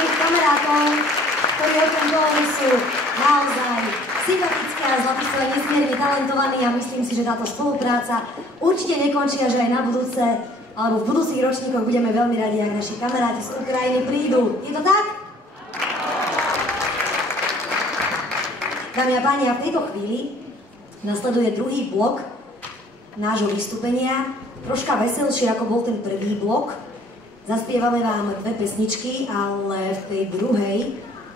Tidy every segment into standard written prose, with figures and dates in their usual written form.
mojich kamarátov, ktorí okrem toho sú naozaj sympatické a zlapisto aj nesmierne talentovaní a myslím si, že táto spolupráca určite nekončí a že aj na budúce alebo v budúcich ročníkoch budeme veľmi radi, ak naši kamaráti z Ukrajiny prídu. Je to tak? Dámy a páni, a v tejto chvíli nasleduje druhý blok nášho vystúpenia, troška veselšie, ako bol ten prvý blok. Zaspievame vám dve pesničky, ale v tej druhej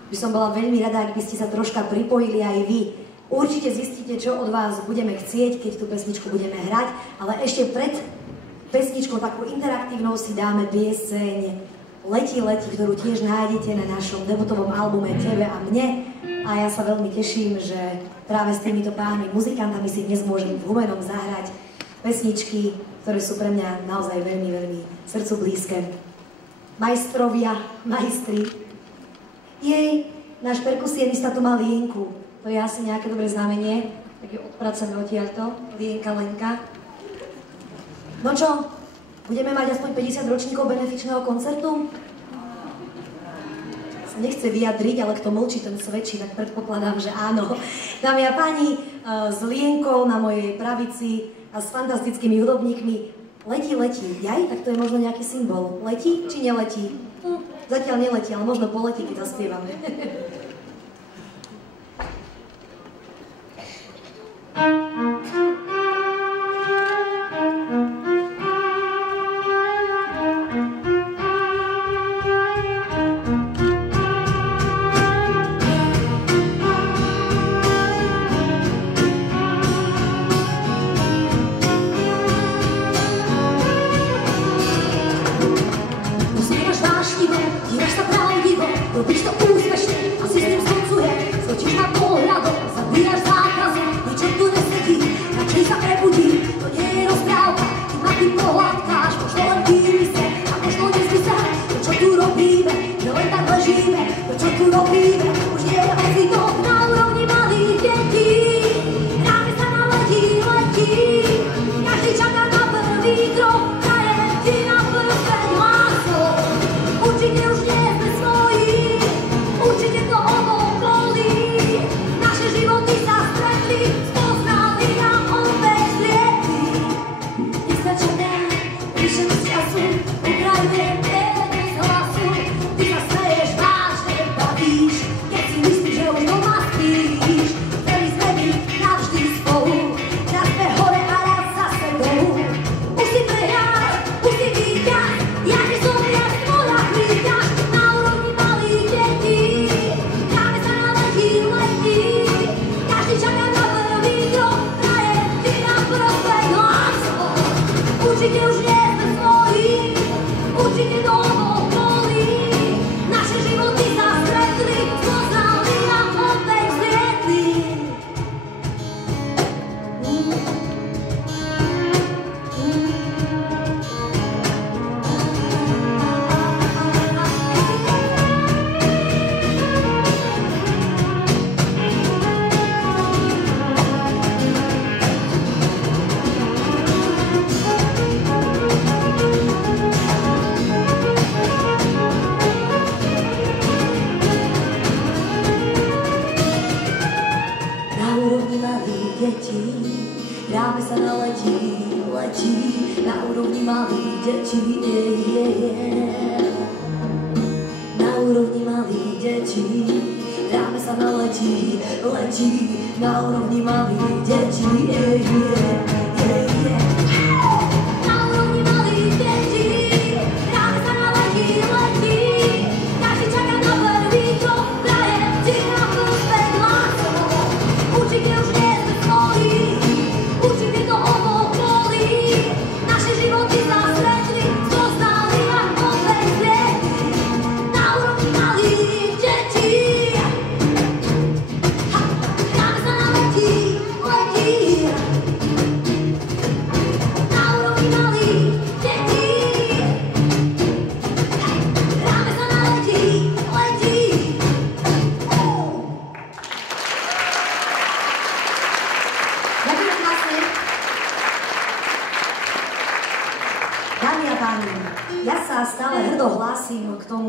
by som bola veľmi rada, ak by ste sa troška pripojili aj vy. Určite zistíte, čo od vás budeme chcieť, keď tú pesničku budeme hrať, ale ešte pred pesničkou takú interaktívnou si dáme pieseň Letí, letí, ktorú tiež nájdete na našom debutovom albume Tebe a mne. A ja sa veľmi teším, že práve s týmito pánmi muzikantami si dnes môžem v Humenom zahrať pesničky, ktoré sú pre mňa naozaj veľmi, veľmi srdcu blízke. Majstrovia, majstri. Jej, náš perkusionista tu má lienku. To je asi nejaké dobré znamenie. Tak ju odpracujeme odtiaľto. Lienka, Lenka. No čo, budeme mať aspoň 50 ročníkov benefičného koncertu? Sa nechce vyjadriť, ale kto mlčí, ten svedčí, tak predpokladám, že áno. Dámy a páni, s lienkou na mojej pravici a s fantastickými hudobníkmi letí, letí. Jaj, tak to je možno nejaký symbol. Letí či neletí? Zatiaľ neletí, ale možno poletí, keď zaspievame.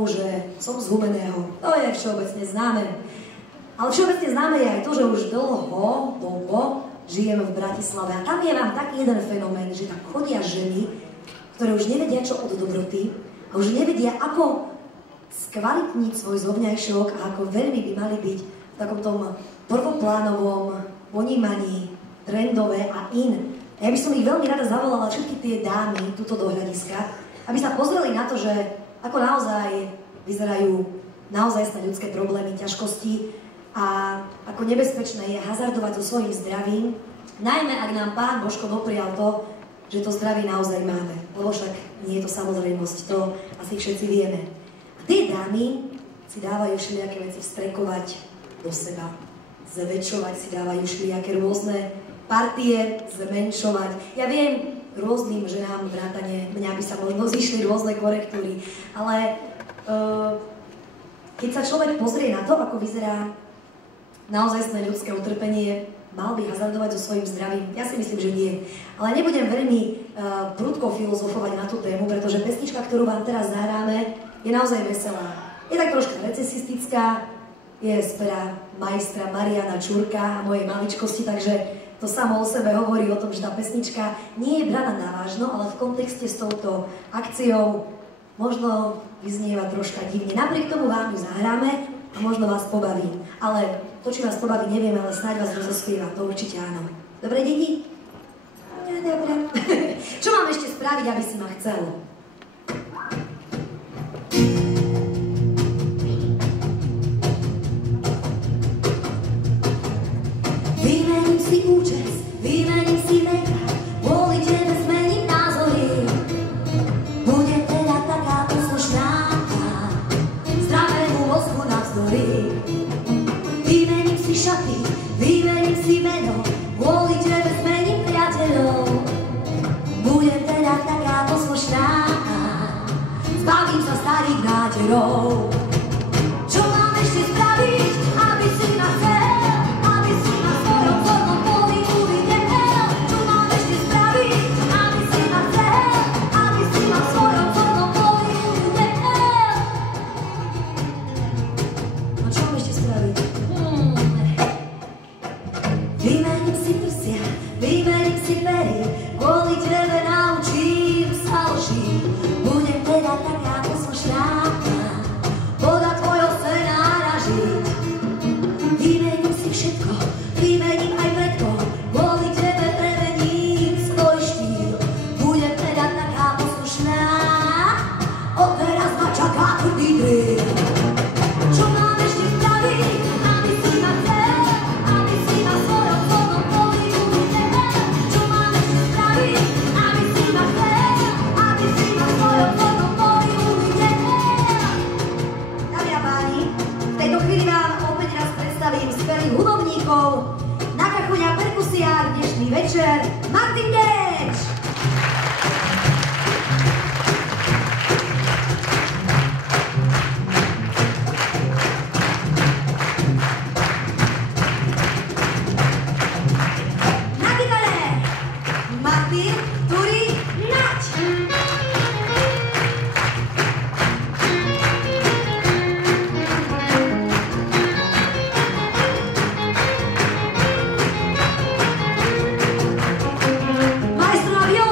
tomu, že som z Humenného. To je všeobecne známe. Ale všeobecne známe je aj to, že už dlho žijem v Bratislave. A tam je vám taký jeden fenomén, že tak chodia ženy, ktoré už nevedia čo od dobroty a už nevedia, ako skvalitniť svoj zovňajšok a ako veľmi by mali byť v takom tom prvoplánovom ponímaní, trendové a in. Ja by som ich veľmi rada zavolala všetky tie dámy tuto do hľadiska, aby sa pozreli na to, že ako naozaj vyzerajú naozaj ľudské problémy, ťažkosti a ako nebezpečné je hazardovať so svojím zdravím, najmä ak nám Pán Božko doprial to, že to zdravie naozaj máme. Lebo však nie je to samozrejmosť, to asi všetci vieme. A tie dámy si dávajú všelijaké veci vstrekovať do seba, zväčšovať si dávajú všelijaké rôzne partie, zmenšovať. Ja viem, rôznym ženám vrátane mňa by sa možno zišli rôzne korektúry, ale keď sa človek pozrie na to, ako vyzerá naozajstné ľudské utrpenie, mal by hazardovať so svojím zdravím? Ja si myslím, že nie. Ale nebudem veľmi prudko filozofovať na tú tému, pretože pesnička, ktorú vám teraz zahráme, je naozaj veselá. Je tak troška recesistická, je z pera majstra Mariana Čurka a mojej maličkosti, takže to samo o sebe hovorí o tom, že tá pesnička nie je braná na vážno, ale v kontexte s touto akciou možno vyznieva troška divne. Napriek tomu vám ju zahráme a možno vás pobaví. Ale to, či vás pobaví, neviem, ale snáď vás rozospieva. To určite áno. Dobre, deti? Dobre. Čo mám ešte spraviť, aby si ma chcel? Vymením si účes, vymením si veka, kvôli tebe zmením názory. Bude teda taká poslušná, zdravému mozgu navzdory. Vymením si šaty, vymením si meno, kvôli tebe zmením priateľov. Bude teda taká poslušná, zbavím sa starých náterov. Čo mám ešte spraviť, aby si ma chcel, aby si ma svojom zornom poli uvidel? Čo mám ešte spraviť, aby si ma chcel, aby si ma svojom zornom poli uvidel? No čo mám ešte spraviť? Vymením si prsia, vymením si pery, kvôli tebe naučím sa lží. Budem teda taká poslušná, podľa tvojho sena ražiť. Vymením si všetko, vymením aj predko, kvôli tebe premením svoj štýl. Budem teda taká poslušná, odteraz ma čaká tvrdý drill. Čo mám ešte spraviť, aby si ma chcel, aby si ma svojom zornom poli uvidel? Čo mám ešte spraviť, aby si ma chcel, aby si ma svojom zornom poli uvidel? Dámy a páni, v tejto chvíli vám opäť raz predstavím skvelých hudobníkov. Na kachuň a perkusiách dnešný večer Martin Geč! Na gitare Martin Turi Nať! Maestro na viole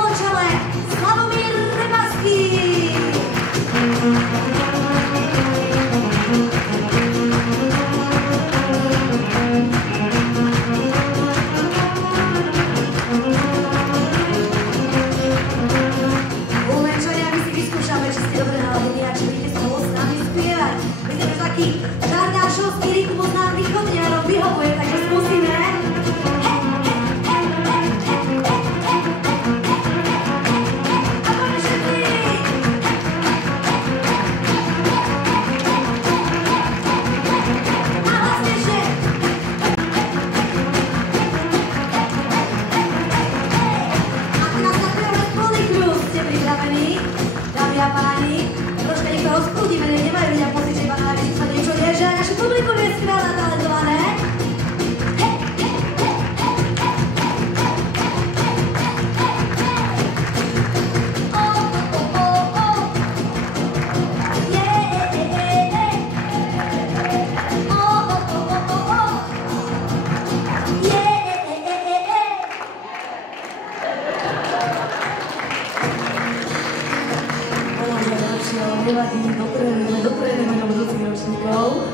dotrénujeme do budúcich ročníkov.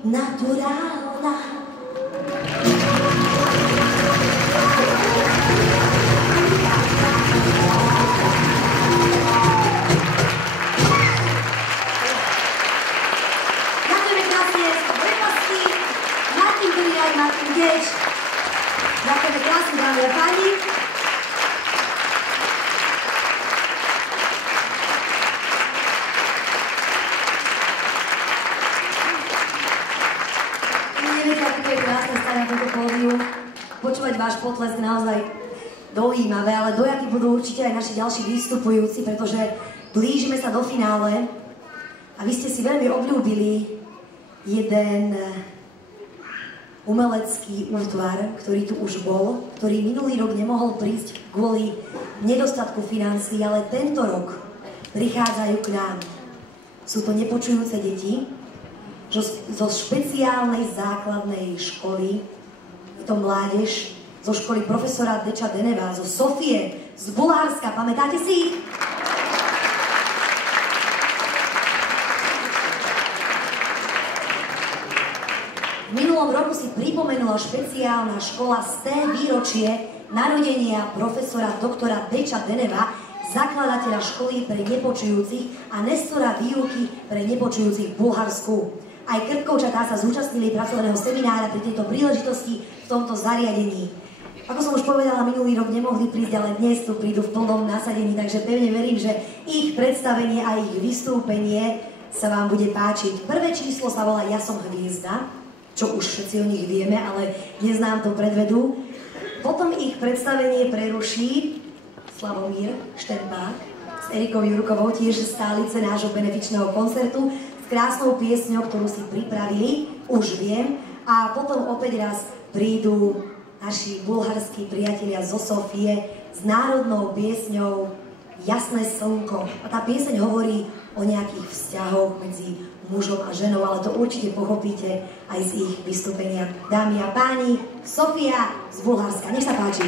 Naturálna. Ďakujeme krásne Vrchlavský, Martin Kuriaj, Martin Geč. Ďakujeme krásne, dámy a páni. Počúvať váš potlesk naozaj dojímavé, ale dojatí budú určite aj naši ďalší vystupujúci, pretože blížime sa do finále a vy ste si veľmi obľúbili jeden umelecký útvar, ktorý tu už bol, ktorý minulý rok nemohol prísť kvôli nedostatku financií, ale tento rok prichádzajú k nám. Sú to nepočujúce deti zo špeciálnej základnej školy. Je to mládež zo školy profesora Deča Deneva, zo Sofie, z Bulharska. Pamätáte si ich? V minulom roku si pripomenula špeciálna škola z té výročie narodenia profesora doktora Deča Deneva, zakladateľa školy pre nepočujúcich a nestora výuky pre nepočujúcich v Bulharsku. Aj Krkovčatá sa zúčastnili pracovného seminára pri tejto príležitosti v tomto zariadení. Ako som už povedala, minulý rok nemohli prísť, ale dnes tu prídu v plnom nasadení, takže pevne verím, že ich predstavenie a ich vystúpenie sa vám bude páčiť. Prvé číslo sa volá Ja som hviezda, čo už všetci o nich vieme, ale dnes nám to predvedú. Potom ich predstavenie preruší Slavomír Štempák s Erikou Jurkovou, tiež stálice nášho benefičného koncertu, krásnou piesňou, ktorú si pripravili, už viem. A potom opäť raz prídu naši bulharskí priatelia zo Sofie s národnou piesňou Jasné slnko. A tá pieseň hovorí o nejakých vzťahoch medzi mužom a ženou, ale to určite pochopíte aj z ich vystúpenia. Dámy a páni, Sofia z Bulharska. Nech sa páči.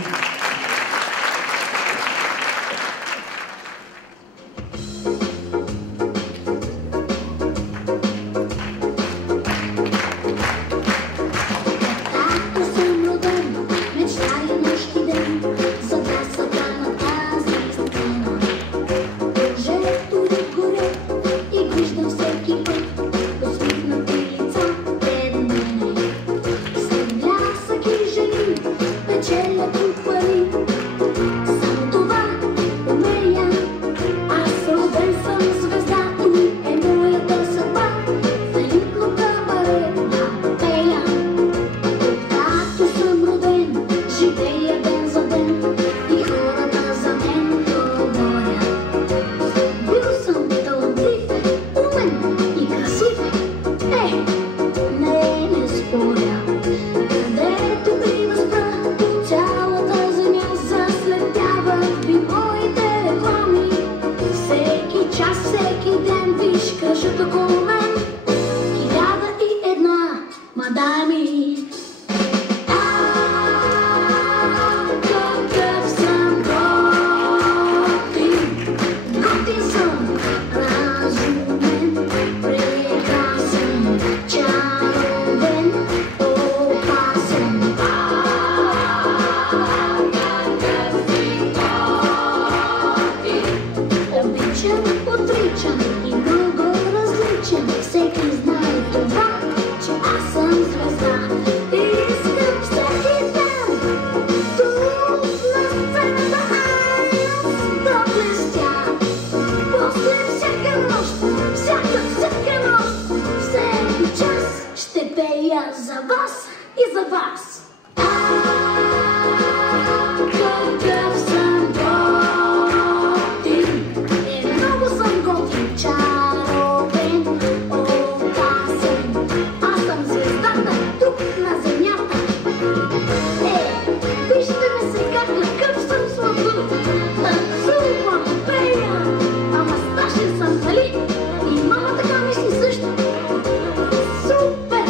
Pečeľa tu tvorí за вас. Какъв съм готин, много съм готин, чаровен, опасен. Аз съм звездата тук на земята. Вижте ме сега, какъв съм сладък. Танцувам, пея, ама страшен съм, нали? И мама така мисли също. Супер!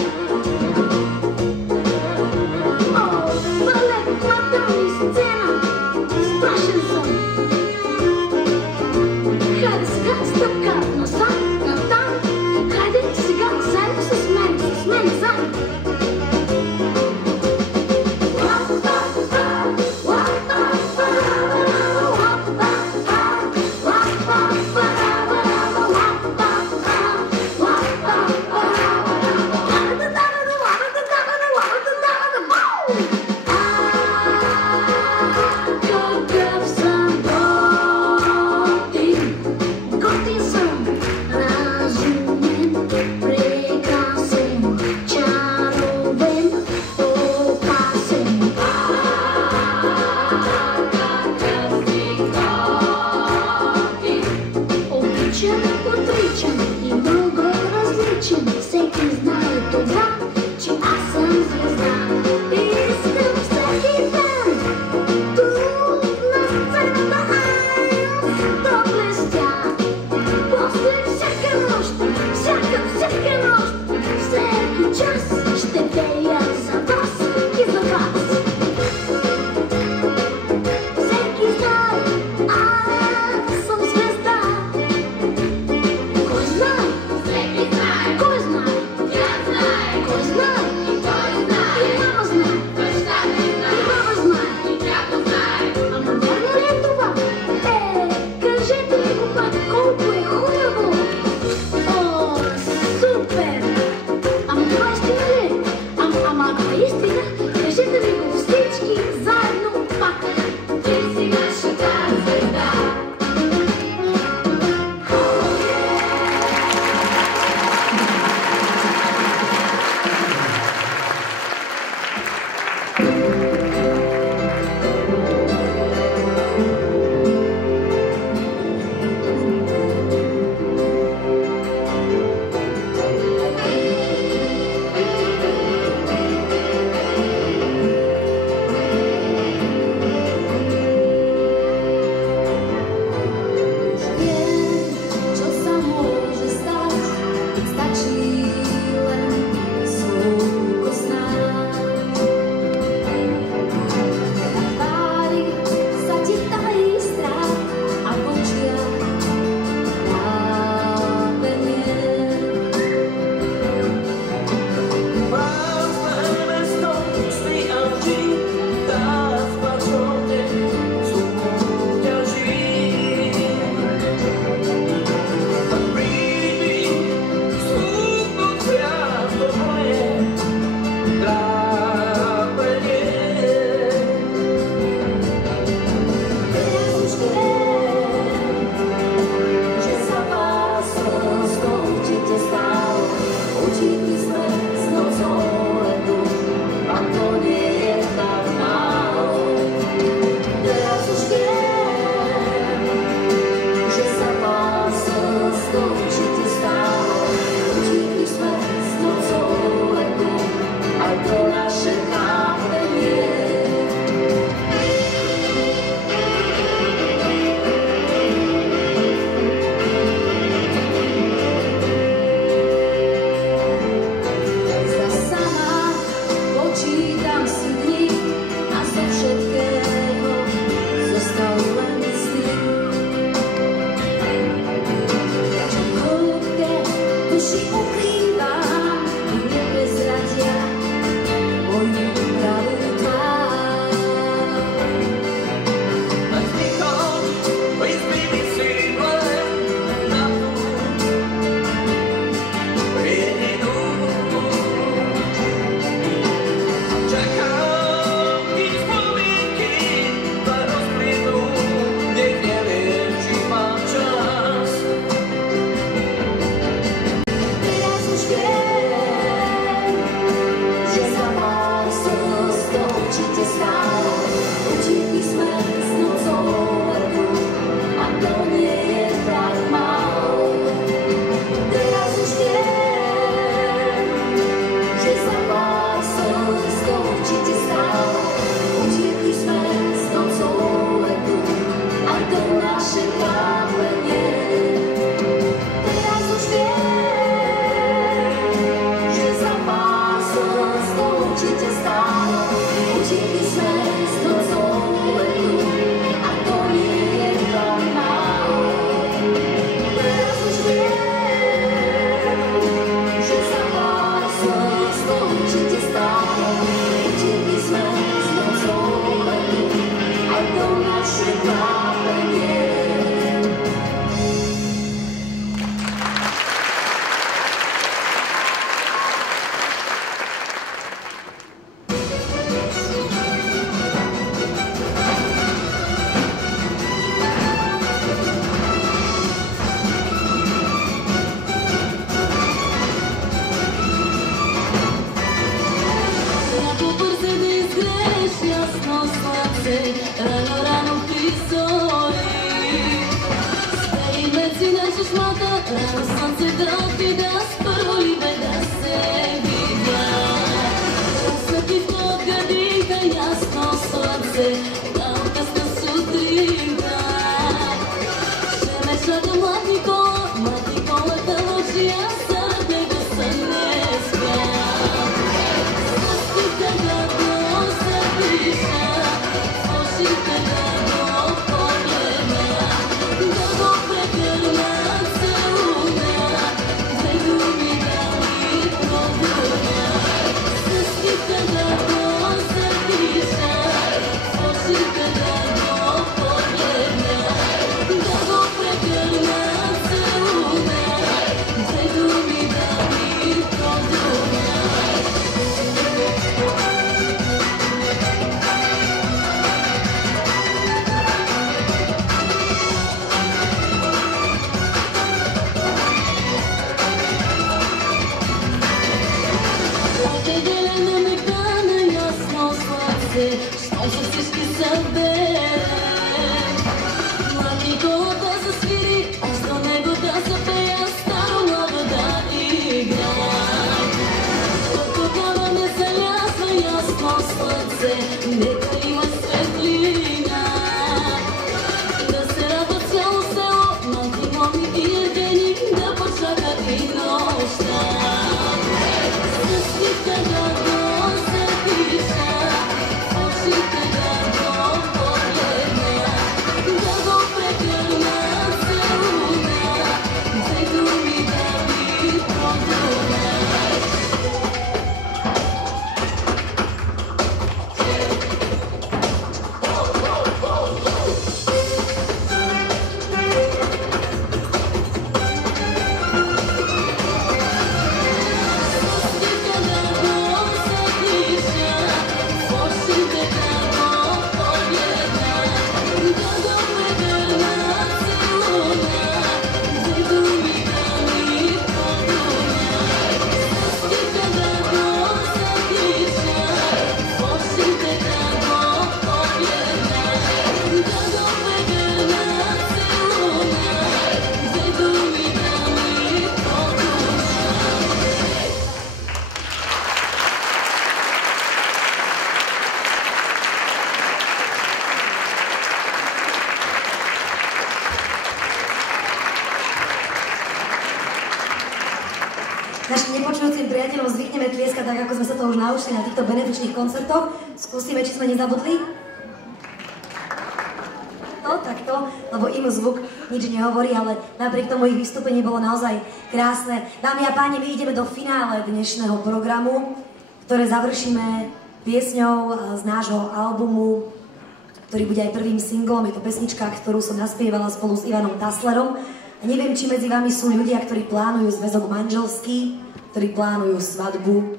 nećeš mata, rano sunce da ti das, prvo libe da se vida. Svaki plot gardinka, jasno sunce, kao kasna sutrina. Šemeša do mladni kola da loži, ja sad nego sam ne spram. Slastika da do se piša, ošite da do pogleda, da go pregrna celuna, dve ljubi da mi produna. Slastika da do se piša, ošite da do pogleda, da go pregrna celuna, dve ljubi da mi produna. Nedelja namekana, jasno sunce, što se stiški sabere. Mladi golota zasviri, až do nego da zapeja, staro mlado da igra. Koliko glava ne zaljasno, jasno sunce, neka ima svetlina. Da se rado cijelo selo, mladi momi i jedeni, da počaka i nošta. Slastika da do se piša, ošite da do pogleda, da go pregrna celuna, dve ljubi da mi produna. Slastika da do se piša, ošite da do pogleda, da go pregrna celuna, dve ljubi da mi produna. Slastika da do se piša, ošite da do pogleda, da go pregrna celuna, dve ljubi da mi produna. Našim nepočujúcim priateľom zvykneme tlieskať tak, ako sme sa to už naučili na týchto benefičných koncertoch. Skúsime, či sme nezabudli. No, takto, lebo im zvuk nič nehovorí, ale napriek tomu ich vystúpenie bolo naozaj krásne. Dámy a páni, my ideme do finále dnešného programu, ktoré završíme piesňou z nášho albumu, ktorý bude aj prvým singlom. Je to pesnička, ktorú som naspievala spolu s Ivanom Taslerom. A neviem, či medzi vami sú ľudia, ktorí plánujú zväzok manželský, ktorí plánujú svadbu,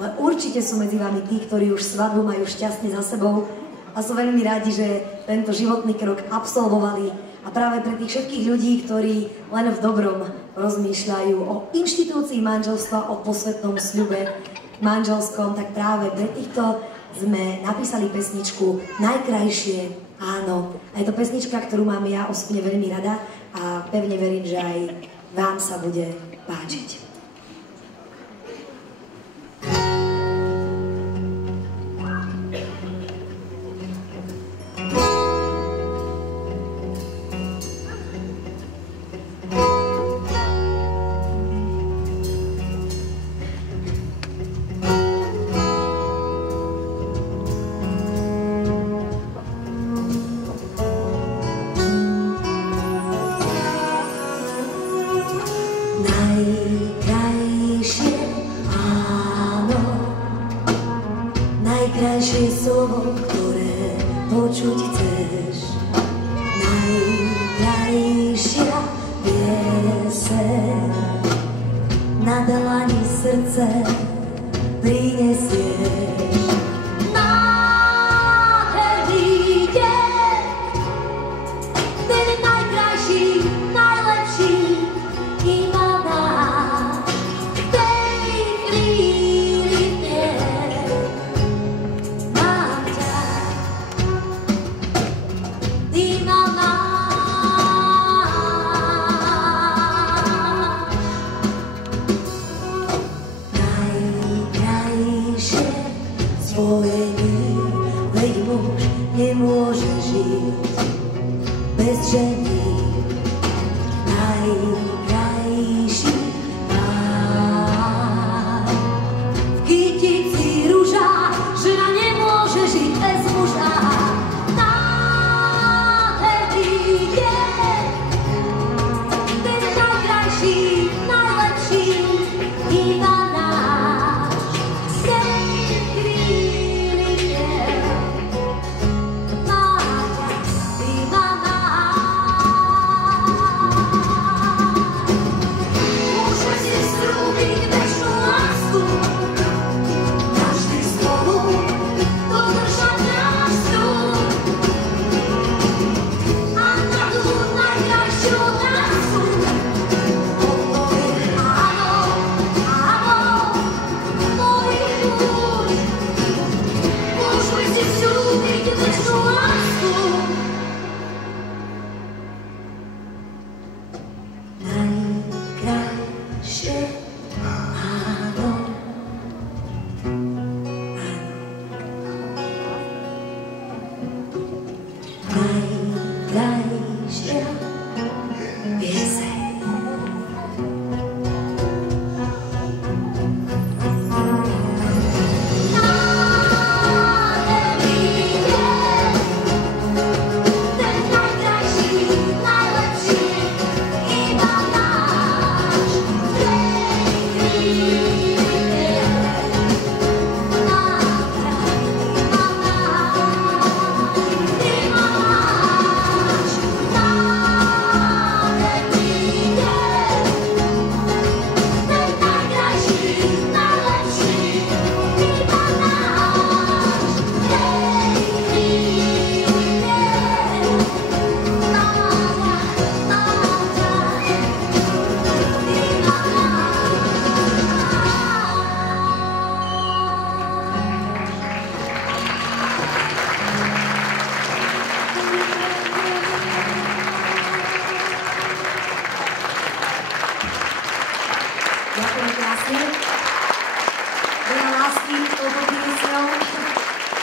ale určite sú medzi vami tí, ktorí už svadbu majú šťastne za sebou a sú veľmi radi, že tento životný krok absolvovali. A práve pre tých všetkých ľudí, ktorí len v dobrom rozmýšľajú o inštitúcii manželstva, o posvätnom sľube manželskom, tak práve pre týchto sme napísali pesničku Najkrajšie áno. A je to pesnička, ktorú mám ja osobne veľmi rada a pevne verím, že aj vám sa bude páčiť. Najkrajšie slovo, ktoré počuť chceš. Najkrajšia pieseň na dlani srdce prinesieš. Nádherný deň, ten najkrajší, najlepší iba náš. V tej chvíli mám ťa, ty ma máš. ženy, najkrajší pár. V kytici ruža, žena nemôže žiť bez muža. Nádherný je ten najkrajší, najlepší, iba náš. Ďakujem krásne. Veľa lásky touto piesňou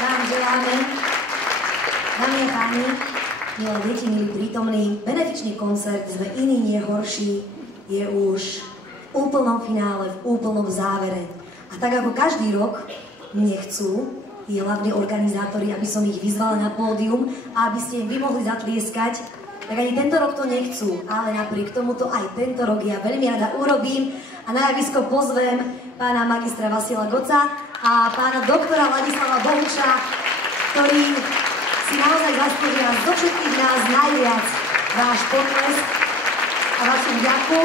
vám želáme. Dámy a páni, milé deti, milí prítomní, benefičný koncert Sme iní, nie horší je už v úplnom finále, v úplnom závere. A tak ako každý rok mne chcú tí hlavní organizátori, aby som ich vyzvala na pódium a aby ste im vy mohli zatlieskať, tak ani tento rok to nechcú, ale napriek tomuto aj tento rok ja veľmi rada urobím a na javisko pozvem pána magistra Vasila Goca a pána doktora Ladislava Bohuča, ktorí si naozaj zaslúžia zo všetkých nás najviac váš potlesk a vašu vďaku.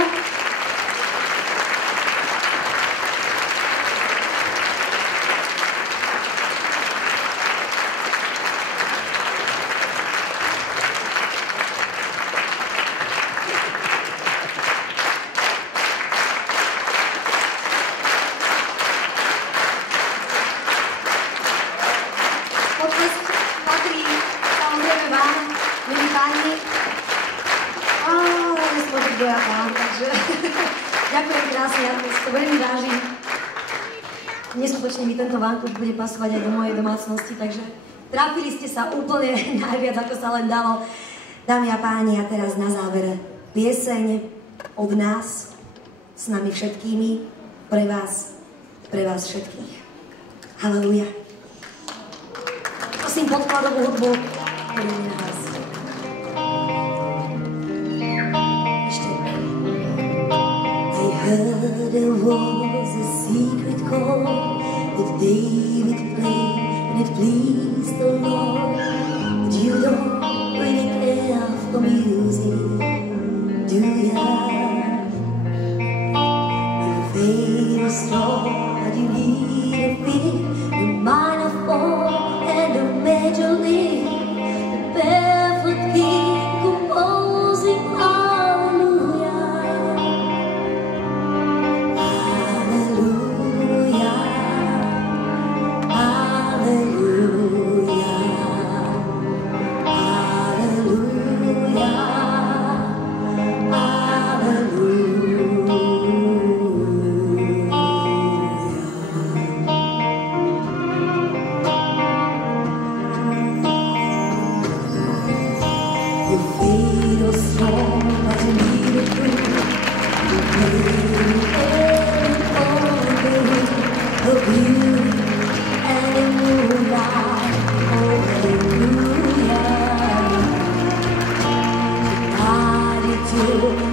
Ďakujem krásne, ja to veľmi vážim. Neskutočne mi tento vankuš bude pasovať aj do mojej domácnosti, takže trafili ste sa úplne najviac, ako sa len dalo. Dámy a páni, a teraz na závere pieseň od nás, s nami všetkými, pre vás všetkých. Halelúja. Prosím podkladovú hudbu, ktorú je na vás. Heard there was a secret chord that David played and it pleased the Lord. But you don't really care for music, do ya? Your faith is strong, but you need a fifth, a minor fall and a major lift. The barefoot king composing hallelujah. Hallelujah. Thank you.